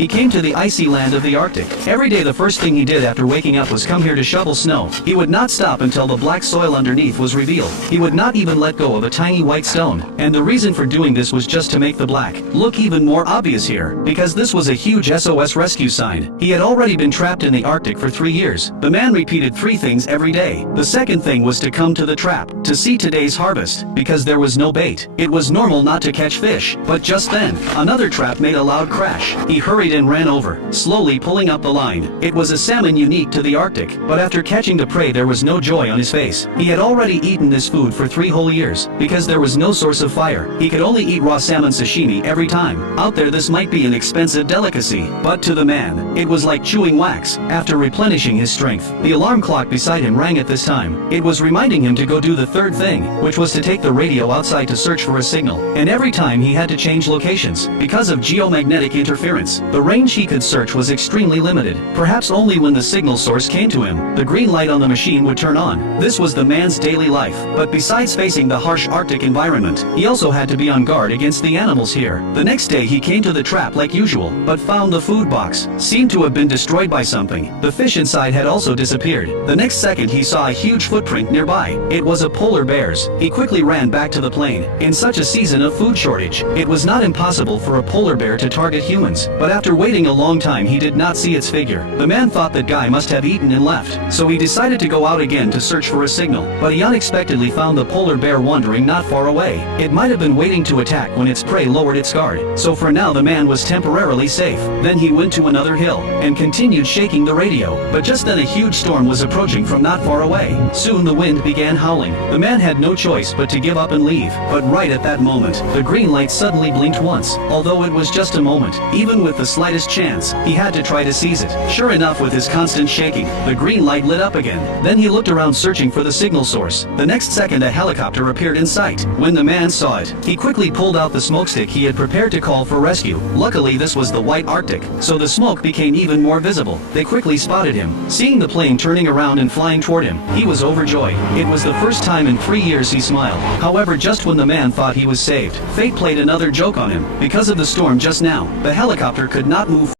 He came to the icy land of the Arctic. Every day the first thing he did after waking up was come here to shovel snow. He would not stop until the black soil underneath was revealed. He would not even let go of a tiny white stone. And the reason for doing this was just to make the black look even more obvious here, because this was a huge SOS rescue sign. He had already been trapped in the Arctic for 3 years. The man repeated 3 things every day. The second thing was to come to the trap, to see today's harvest, because there was no bait. It was normal not to catch fish, but just then, another trap made a loud crash. He hurried and ran over, slowly pulling up the line. It was a salmon unique to the Arctic, but after catching the prey there was no joy on his face. He had already eaten this food for 3 whole years. Because there was no source of fire, he could only eat raw salmon sashimi every time. Out there this might be an expensive delicacy, but to the man, it was like chewing wax. After replenishing his strength, the alarm clock beside him rang at this time. It was reminding him to go do the third thing, which was to take the radio outside to search for a signal. And every time he had to change locations, because of geomagnetic interference. The range he could search was extremely limited. Perhaps only when the signal source came to him, the green light on the machine would turn on. This was the man's daily life. But besides facing the harsh Arctic environment, he also had to be on guard against the animals here. The next day he came to the trap like usual, but found the food box seemed to have been destroyed by something. The fish inside had also disappeared. The next second he saw a huge footprint nearby. It was a polar bear's. He quickly ran back to the plane. In such a season of food shortage, it was not impossible for a polar bear to target humans, but after waiting a long time he did not see its figure. The man thought that guy must have eaten and left, so he decided to go out again to search for a signal, but he unexpectedly found the polar bear wandering not far away. It might have been waiting to attack when its prey lowered its guard, so for now the man was temporarily safe. Then he went to another hill, and continued shaking the radio, but just then a huge storm was approaching from not far away. Soon the wind began howling. The man had no choice but to give up and leave, but right at that moment, the green light suddenly blinked once. Although it was just a moment, even with the slightest chance, he had to try to seize it. Sure enough, with his constant shaking, the green light lit up again. Then he looked around searching for the signal source. The next second a helicopter appeared in sight. When the man saw it, he quickly pulled out the smokestick he had prepared to call for rescue. Luckily this was the white Arctic, so the smoke became even more visible. They quickly spotted him. Seeing the plane turning around and flying toward him, he was overjoyed. It was the first time in 3 years he smiled. However, just when the man thought he was saved, fate played another joke on him. Because of the storm just now, the helicopter could not move